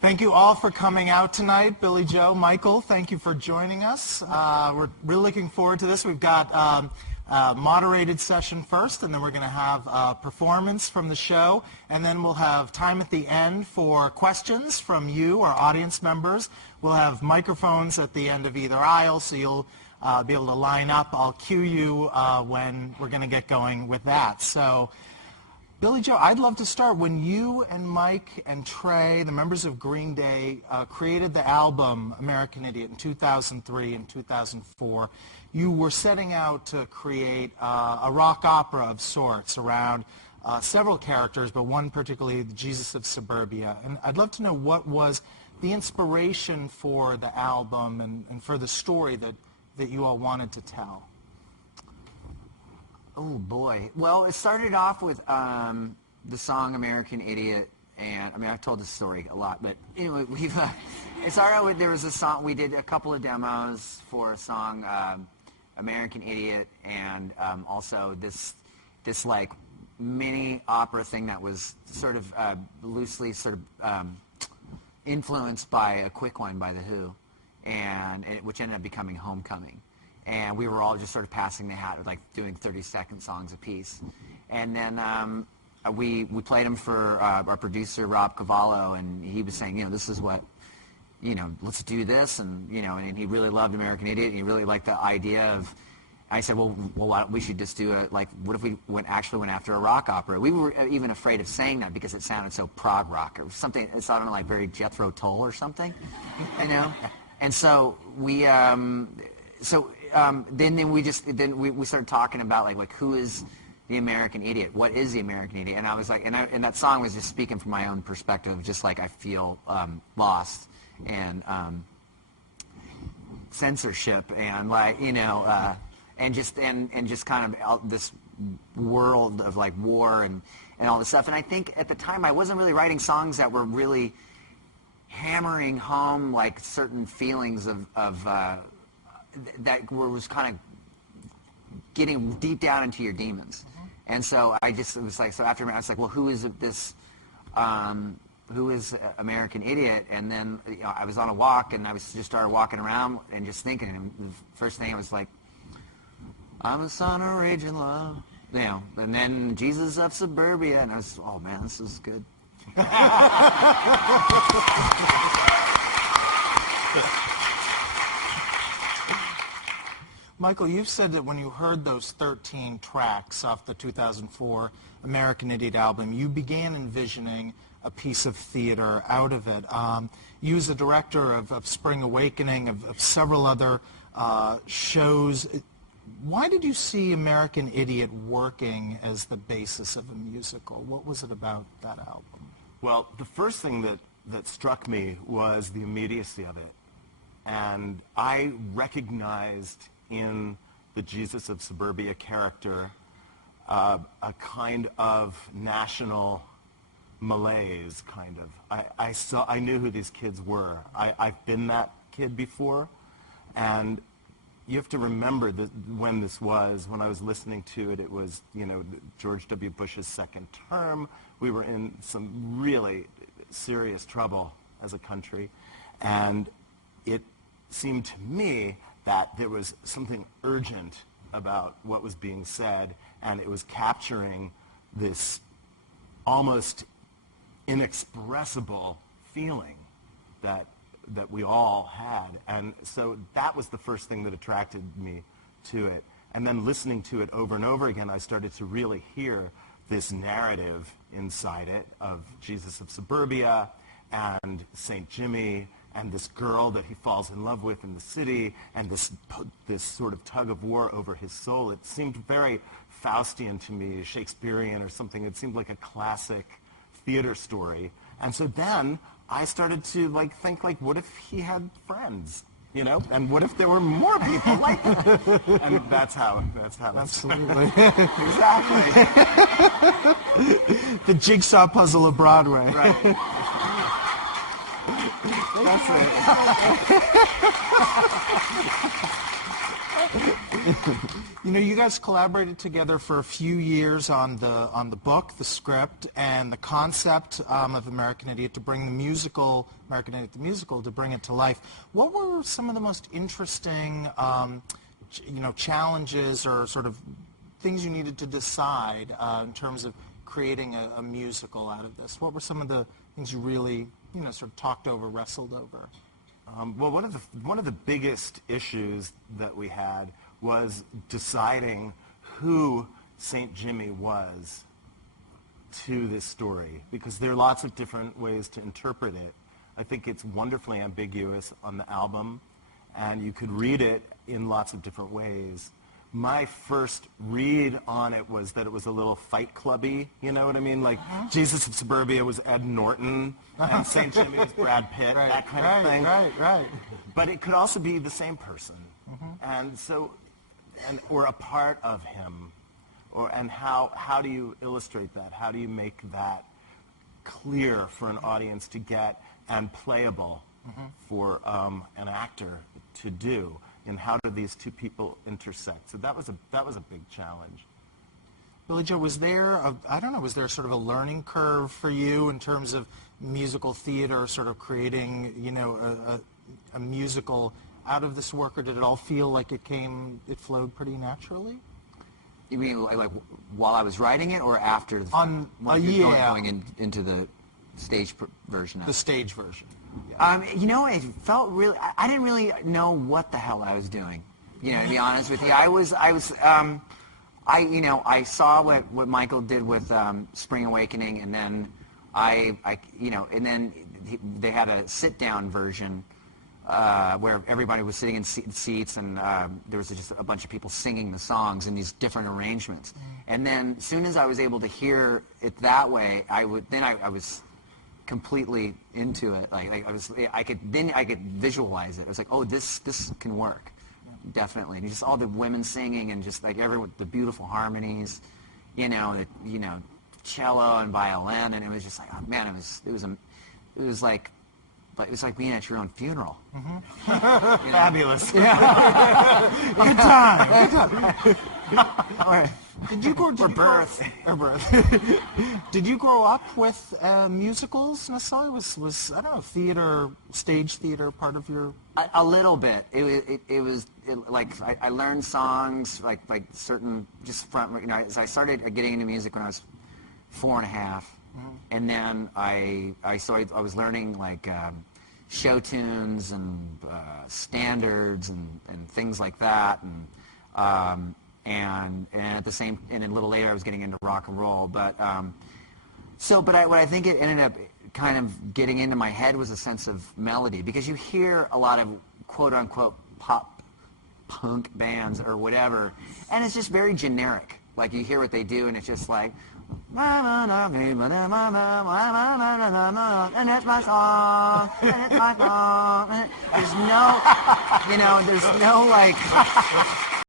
Thank you all for coming out tonight. Billie Joe, Michael, thank you for joining us. We're really looking forward to this. We've got a moderated session first, and then we're going to have a performance from the show, and then we'll have time at the end for questions from you, our audience members. We'll have microphones at the end of either aisle, so you'll be able to line up. I'll cue you when we're going to get going with that. So, Billie Joe, I'd love to start. When you and Mike and Trey, the members of Green Day, created the album American Idiot in 2003 and 2004, you were setting out to create a rock opera of sorts around several characters, but one particularly, the Jesus of Suburbia. And I'd love to know what was the inspiration for the album and for the story that you all wanted to tell. Oh boy. Well, it started off with the song American Idiot, and I mean I've told this story a lot, but anyway, it started out with, there was a song, we did a couple of demos for a song, American Idiot, and also this like mini opera thing that was sort of loosely sort of influenced by A Quick One by The Who, and which ended up becoming Homecoming. And we were all just sort of passing the hat, like doing 30-second songs apiece. And then we played them for our producer, Rob Cavallo, and he was saying, this is what, let's do this. And, and he really loved American Idiot, and he really liked the idea of, I said, well, we should just do it, like, what if we actually went after a rock opera? We were even afraid of saying that because it sounded so prog rock. It was something, it sounded like very Jethro Tull or something, And so we... then we started talking about like who is the American Idiot? What is the American Idiot? And I was like, and that song was just speaking from my own perspective, just like I feel lost and censorship and like and just kind of this world of like war and all this stuff. And I think at the time I wasn't really writing songs that were really hammering home like certain feelings of that was kind of getting deep down into your demons. And so it was like, so after I was like, well, who is American Idiot? And then I was on a walk and I just started walking around and just thinking, and the first thing I was like, I'm a son of raging love, and then Jesus of Suburbia, and I was, oh man, this is good. Michael, you've said that when you heard those 13 tracks off the 2004 American Idiot album, you began envisioning a piece of theater out of it. You, as a director of Spring Awakening, of several other shows, why did you see American Idiot working as the basis of a musical? What was it about that album? Well, the first thing that struck me was the immediacy of it. And I recognized in the Jesus of Suburbia character a kind of national malaise, kind of. I knew who these kids were. I've been that kid before, and you have to remember that when this was, when I was listening to it, it was, George W. Bush's second term. We were in some really serious trouble as a country, and it seemed to me that there was something urgent about what was being said, and it was capturing this almost inexpressible feeling that we all had. And so that was the first thing that attracted me to it. And then listening to it over and over again, I started to really hear this narrative inside it of Jesus of Suburbia and St.Jimmy and this girl that he falls in love with in the city, and this sort of tug of war over his soul. It seemed very Faustian to me, Shakespearean or something. It seemed like a classic theater story. And so then I started to think, what if he had friends, and what if there were more people like that? And that's how Absolutely. Exactly. The jigsaw puzzle of Broadway. Right. That's it. You know, you guys collaborated together for a few years on the book, the script, and the concept of American Idiot to bring the musical, American Idiot the musical, to bring it to life. What were some of the most interesting, challenges or sort of things you needed to decide in terms of creating a musical out of this? What were some of the things you really, sort of talked over, wrestled over? Well, one of the biggest issues that we had was deciding who St. Jimmy was to this story, because there are lots of different ways to interpret it. I think it's wonderfully ambiguous on the album, and you could read it in lots of different ways. My first read on it was that it was a little Fight Clubby, you know what I mean? Like Jesus of Suburbia was Ed Norton, and St. Jimmy was Brad Pitt, that kind of thing. Right. But it could also be the same person, or a part of him, and how do you illustrate that? How do you make that clear for an audience to get and playable for an actor to do? And how do these two people intersect? So that was a big challenge. Billie Joe, was there was there sort of a learning curve for you in terms of musical theater, sort of creating, a musical out of this work, or did it all feel like it flowed pretty naturally? You mean like while I was writing it, or after going into the stage version of it? The stage version. Yeah. It felt really. I didn't really know what the hell I was doing. To be honest with you, I saw what Michael did with Spring Awakening, and then they had a sit-down version where everybody was sitting in seats, and there was just a bunch of people singing the songs in these different arrangements. And then, as soon as I was able to hear it that way, I was completely into it. I could visualize it. It was like, oh, this can work, definitely. And just all the women singing, and just like the beautiful harmonies, cello and violin, and it was just like, oh man, it was like being at your own funeral. Fabulous. Yeah. Good time. All right. Did you grow birth? Did you grow up with musicals necessarily? Was I don't know, stage theater part of your? A little bit. It was I learned songs like certain just from as I started getting into music when I was 4.5, and then I was learning show tunes and standards and things like that, and at the same, and a little later I was getting into rock and roll, but what I think it ended up kind of getting into my head was a sense of melody, because you hear a lot of quote unquote pop punk bands or whatever, and it's just very generic. Like, you hear what they do, and it's just like, and that's my song, and it's my song. There's no, there's no